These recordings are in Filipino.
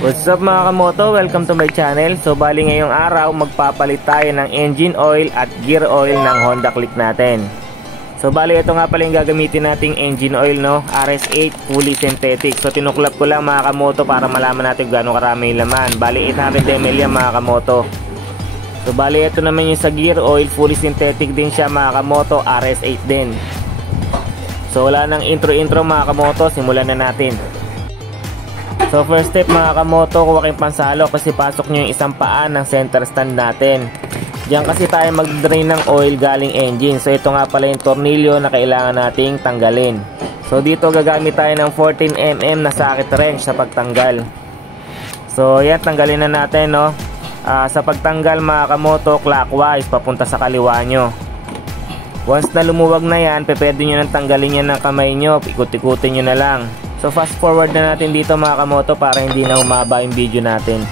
What's up mga kamoto? Welcome to my channel. So bali ngayong araw magpapalit tayo ng engine oil at gear oil ng Honda Click natin. So bali ito nga pala yung gagamitin nating engine oil, no? RS8 fully synthetic. So tinuklap ko lang mga kamoto para malaman natin kung gaano karami yung laman. Bali 800 ml yan mga kamoto. So bali ito naman yung sa gear oil, fully synthetic din siya mga kamoto, RS8 din. So wala nang intro mga kamoto, simulan na natin. So first step mga kamoto, kuha kayong pansalo kasi pasok nyo yung isang paa ng center stand natin. Diyan kasi tayo mag-drain ng oil galing engine. So ito nga pala yung tornilyo na kailangan nating tanggalin. So dito gagamit tayo ng 14mm na socket wrench sa pagtanggal. So yan, tanggalin na natin, no? Sa pagtanggal mga kamoto, clockwise papunta sa kaliwa nyo. Once na lumuwag na yan, pwede nyo nang tanggalin yan ng kamay nyo. Ikut-ikutin nyo na lang. So fast forward na natin dito mga kamoto para hindi na humaba yung video natin.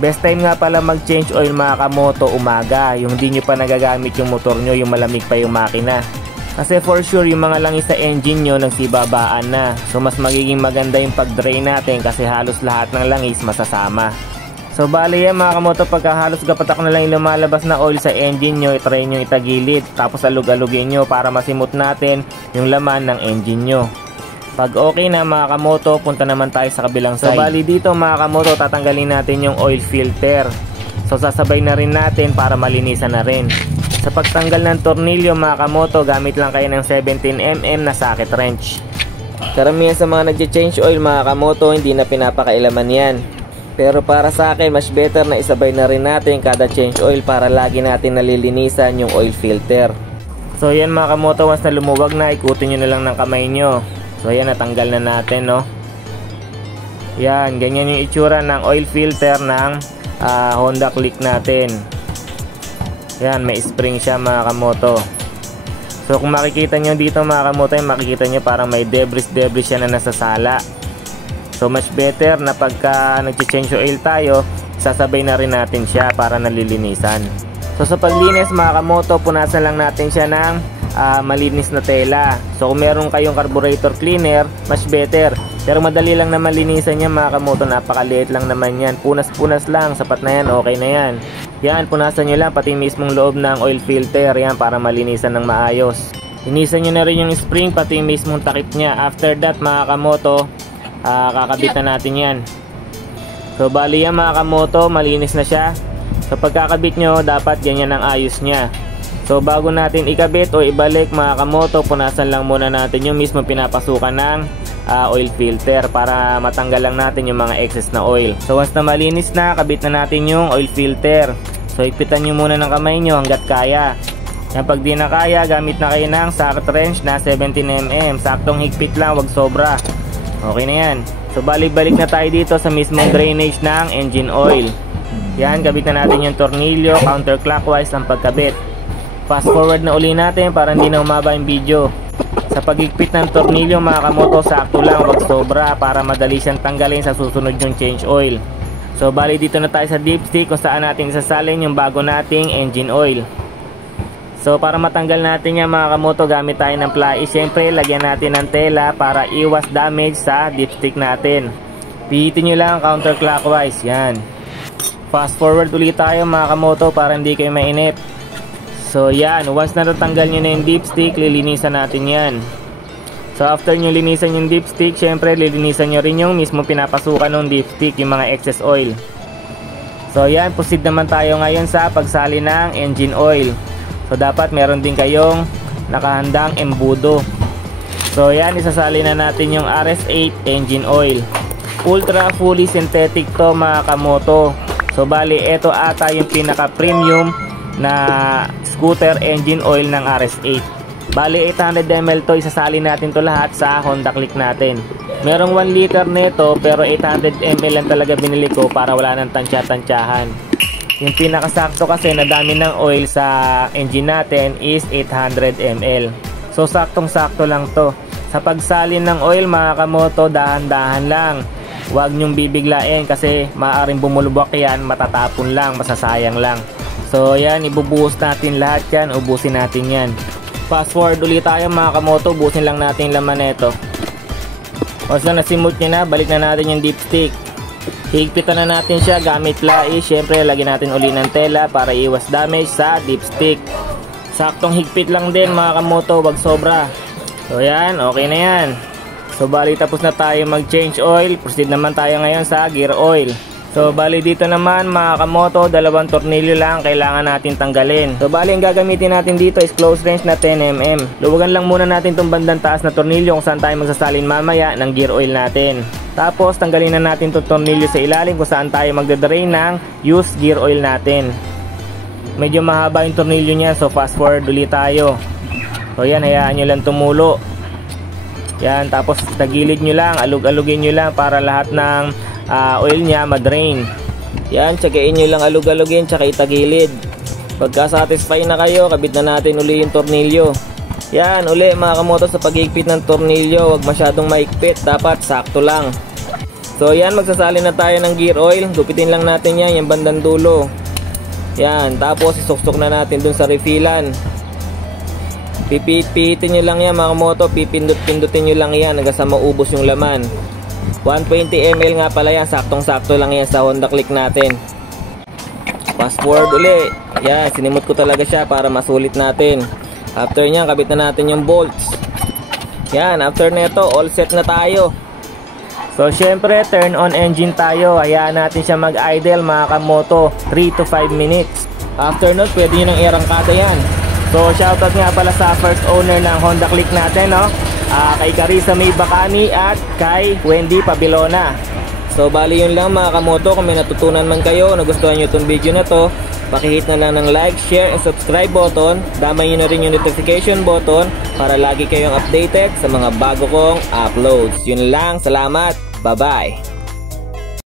Best time nga pala mag change oil mga kamoto umaga, yung hindi nyo pa nagagamit yung motor nyo, yung malamig pa yung makina. Kasi for sure yung mga langis sa engine nyo nagsibabaan na. So mas magiging maganda yung pag drain natin kasi halos lahat ng langis masasama. So bali yan mga kamoto, pagka halos gapatak na lang yung lumalabas na oil sa engine nyo, itry nyo itagilid, tapos alug-alugin nyo para masimot natin yung laman ng engine nyo. Pag okay na mga kamoto, punta naman tayo sa kabilang side. So bali dito mga kamoto, tatanggalin natin yung oil filter. So sasabay na rin natin para malinisan na rin. Sa pagtanggal ng tornilyo mga kamoto, gamit lang kayo ng 17mm na socket wrench. Karamihan sa mga nagche-change oil mga kamoto, hindi na pinapakailaman yan. Pero para sa akin, mas better na isabay na rin natin kada change oil para lagi natin nalilinisan yung oil filter. So yan mga kamoto, once na lumuwag na, ikutin nyo na lang ng kamay nyo. So ayan, natanggal na natin, no? Yan, ganyan yung itsura ng oil filter ng Honda Click natin. Yan, may spring siya mga kamoto. So kung makikita nyo dito mga kamoto, makikita nyo parang may debris siya na nasasala. So much better na pagka nag-change oil tayo, sasabay na rin natin siya para nalilinisan. So sa paglinis mga kamoto, punasan lang natin siya ng malinis na tela. So kung meron kayong carburetor cleaner, much better. Pero madali lang naman linisan yan mga kamoto, napakaliit lang naman yan. Punas-punas lang, sapat na yan, okay na yan. Yan, punasan nyo lang pati mismong loob ng oil filter, yan, para malinisan ng maayos. Linisan nyo na rin yung spring pati yung mismong takip nya. After that mga kamoto, kakabit na natin yan. So bali yan mga kamoto, malinis na siya. So pagkakabit nyo, dapat ganyan ang ayos nya. So bago natin ikabit o ibalik mga kamoto, punasan lang muna natin yung mismo pinapasukan ng oil filter para matanggal lang natin yung mga excess na oil. So once na malinis na, kabit na natin yung oil filter. So ipitan nyo muna ng kamay nyo hanggat kaya. Yan, pag di na kaya, gamit na kayo ng socket wrench na 17mm. Saktong higpit lang, wag sobra. Okay na yan. So balik-balik na tayo dito sa mismong drainage ng engine oil. Yan, kabit na natin yung tornilyo, counterclockwise ang pagkabit. Fast forward na uli natin para hindi na humaba yung video. Sa pagigpit ng tornilyo mga kamoto, sakto lang, wag sobra para madali siyang tanggalin sa susunod yung change oil. So bali dito na tayo sa dipstick kung saan natin isasalin yung bago nating engine oil. So para matanggal natin yan mga kamoto, gamit tayo ng pliers. Siyempre lagyan natin ng tela para iwas damage sa dipstick natin. Pihitin nyo lang counterclockwise. Yan. Fast forward ulit tayo mga kamoto para hindi kayo mainip. So yan, once na natanggal nyo na yung dipstick, lilinisan natin yan. So after nyo linisan yung dipstick, syempre lilinisan nyo rin yung mismo pinapasukan ng dipstick, yung mga excess oil. So yan, proceed naman tayo ngayon sa pagsali ng engine oil. So dapat meron din kayong nakahandang embudo. So yan, isasali na natin yung RS8 engine oil. Ultra fully synthetic to mga kamoto. So bali, ito ata yung pinaka premium na scooter engine oil ng RS8. Bali 800ml to, isasali natin to lahat sa Honda Click natin. Merong 1 liter nito pero 800ml lang talaga binili ko para wala nang tansya-tansyahan. Yung pinakasakto kasi na dami ng oil sa engine natin is 800ml. So saktong sakto lang to. Sa pagsalin ng oil mga kamoto, dahan-dahan lang. Huwag nyong bibiglain kasi maaaring bumulubak yan, matatapon lang, masasayang lang. So yan, ibubuhos natin lahat yan, ubusin natin yan. Fast forward ulit tayo mga kamoto, ubusin lang natin yung laman nito. Once na nasimot nyo na, balik na natin yung dipstick. Higpitan na natin siya gamit lais. Syempre, lagyan natin uli ng tela para iwas damage sa dipstick. Saktong higpit lang din mga kamoto, wag sobra. So yan, okay na yan. So bali tapos na tayo mag-change oil. Proceed naman tayo ngayon sa gear oil. So bali dito naman mga kamoto, dalawang tornilyo lang kailangan natin tanggalin. So bali ang gagamitin natin dito is close range na 10mm. Luwagan lang muna natin itong bandang taas na tornilyo kung saan tayo magsasalin mamaya ng gear oil natin. Tapos tanggalin na natin itong tornilyo sa ilalim kung saan tayo magdadrain ng used gear oil natin. Medyo mahaba yung tornilyo niya, so fast forward ulit tayo. So yan, hayaan nyo lang tumulo. Yan, tapos tagilid nyo lang, alug-alugin nyo lang para lahat ng oil niya madrain. Yan, tsagain nyo lang alug-alugin tsaka itagilid. Pagka satisfy na kayo, kabit na natin uli yung tornilyo. Yan, uli mga kamoto, sa pag-higpit ng tornilyo, wag masyadong maikpit, dapat sakto lang. So yan, magsasalin na tayo ng gear oil. Gupitin lang natin yan, yung bandang dulo. Yan, tapos isuksok na natin dun sa refillan. Pipitin nyo lang yan mga kamoto, pipindot-pindutin nyo lang yan hanggang sa maubos yung laman. 120 ml nga pala yan, saktong-sakto lang yan sa Honda Click natin. Fast forward uli. Yan, sinimot ko talaga siya para masulit natin. After nyan, kabit na natin yung bolts. Yan, after neto, all set na tayo. So syempre, turn on engine tayo. Hayaan natin siya mag-idle mga kamoto, 3 to 5 minutes. After nun, pwede nyo nang i-arangkada yan. So shoutout nga pala sa first owner ng Honda Click natin, no? Kay Carissa May Bacani at kay Wendy Pabilona. So bali yun lang mga kamoto. Kung may natutunan man kayo, nagustuhan nyo itong video na to, pakihit na lang ng like, share, and subscribe button. Damay nyo na rin yung notification button para lagi kayong updated sa mga bago kong uploads. Yun lang, salamat, bye bye.